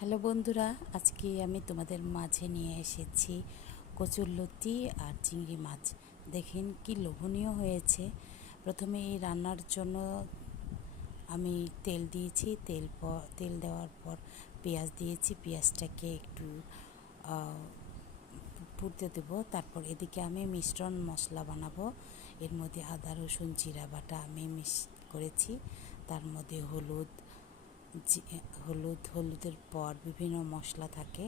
Hello বন্ধুরা, আজকে আমি তোমাদের মাঝে নিয়ে এসেছি কচুরলতি আর চিংড়ি মাছ। দেখেন কি লোভনীয় হয়েছে। প্রথমে এই রান্নার জন্য আমি তেল দিয়েছি, তেল দেওয়ার পর পেঁয়াজ দিয়েছি। পেঁয়াজটাকে একটু পুড়তে দেবো। তারপর এদিকে আমি মিশ্রণ মশলা বানাবো। এর মধ্যে আদা রসুন জিরা বাটা আমি করেছি। তার মধ্যে হলুদের পর বিভিন্ন মশলা থাকে,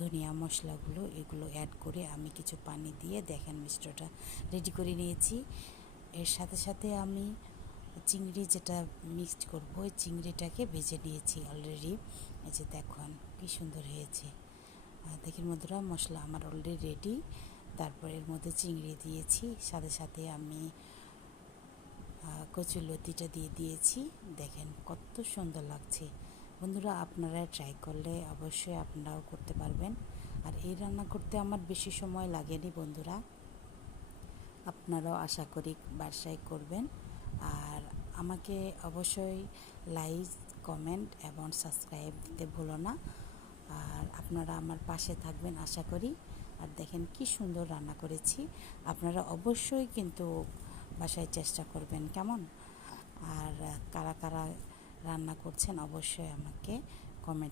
ধনিয়া মশলাগুলো, এগুলো অ্যাড করে আমি কিছু পানি দিয়ে দেখেন মিশ্রটা রেডি করে নিয়েছি। এর সাথে সাথে আমি চিংড়ি যেটা মিক্সড করব, ওই চিংড়িটাকে ভেজে নিয়েছি অলরেডি। এই যে দেখুন কী সুন্দর হয়েছে। দেখেন বন্ধুরা, মশলা আমার অলরেডি রেডি। তারপর এর মধ্যে চিংড়ি দিয়েছি, সাথে সাথে আমি কচুরলতিটা দিয়ে দিয়েছি। দেখেন কত সুন্দর লাগছে। বন্ধুরা, আপনারা ট্রাই করলে অবশ্যই আপনারাও করতে পারবেন। আর এই রান্না করতে আমার বেশি সময় লাগেনি বন্ধুরা। আপনারাও আশা করি বাসায় করবেন। আর আমাকে অবশ্যই লাইক, কমেন্ট এবং সাবস্ক্রাইব দিতে ভুলো না। আর আপনারা আমার পাশে থাকবেন আশা করি। আর দেখেন কি সুন্দর রান্না করেছি। আপনারা অবশ্যই কিন্তু বাসায় চেষ্টা করবেন, কেমন? আর কারা কারা রান্না করছেন অবশ্যই আমাকে কমেন্ট